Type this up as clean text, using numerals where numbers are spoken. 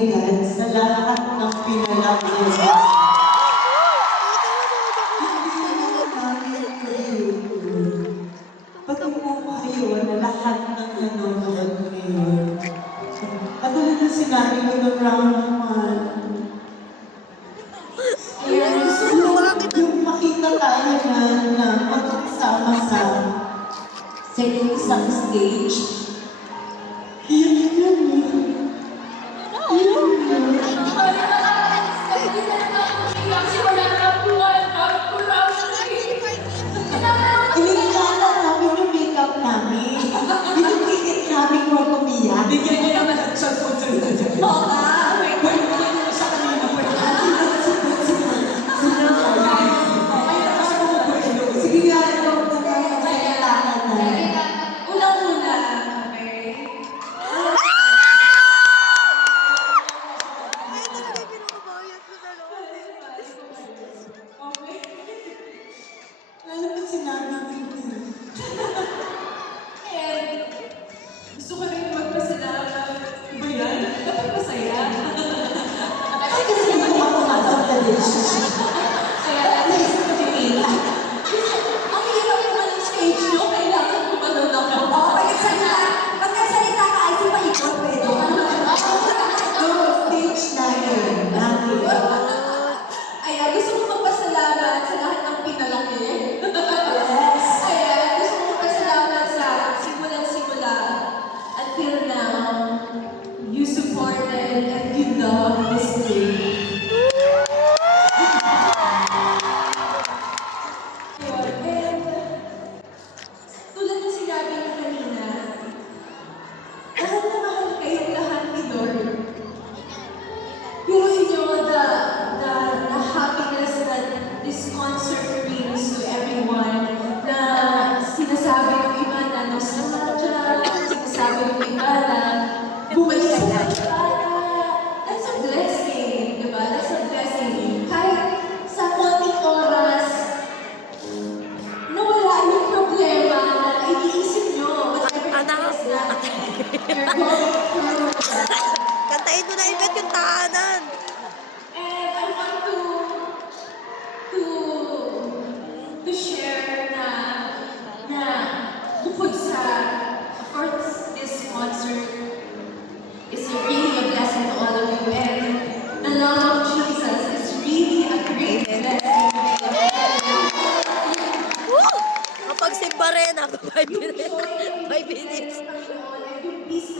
God sa lahat ng pinalaki. Pati po kayo na lahat ng nanonood ngayon. Katulad na sinabi ko ng round naman. Ayan, gusto ko yung makita tayo na magkasama sa isang stage. Inikala namin yung makeup namin. Binibigit namin kung umiyak. Bigyan niyo naman ang cellphone sa ito dyan. Oo nga. Pwede mo kayo sa kanina. Sige nga, ito na tayo sa kailangan na. Unang-una, okay? Lalo na sinabi ko. And gusto ko rin magpasalamat. Ba yan? Dapat masaya. Ay, kasi hindi ko pumasok sa relationship. Kaya naisip ko din. Ang hirap naman ng stage nyo, kailangan gumanon ako. Oo, pagkasalita ka, ay sipaikot, pwede. Stage namin. Namin. Ayan, gusto ko magpasalamat sa lahat ng pinalaki. Yes. Ayan, gusto ko magpasalamat sa simulan-simula until now. You supported and you love this day. And tulad ng sinabi niya kanina, mahal na mahal kayong lahat ni Lord. Pero inyo, the happiness that this concert brings to everyone, na sinasabi ng iba na nostalgia, sinasabi ng iba na bumalik sa that's a blessing, di ba? That's a blessing. Kahit sa konting oras, nawala yung problema na iniisip nyo, whatever it is na you're going through. Kantahin mo na ibet yung tahanan. And I want to share na bukod sa, of course, this concert is really a blessing to all of you. And the love of Jesus is really a great blessing. Kapag simba rin, 5 minutes. 5 minutes. And yung peace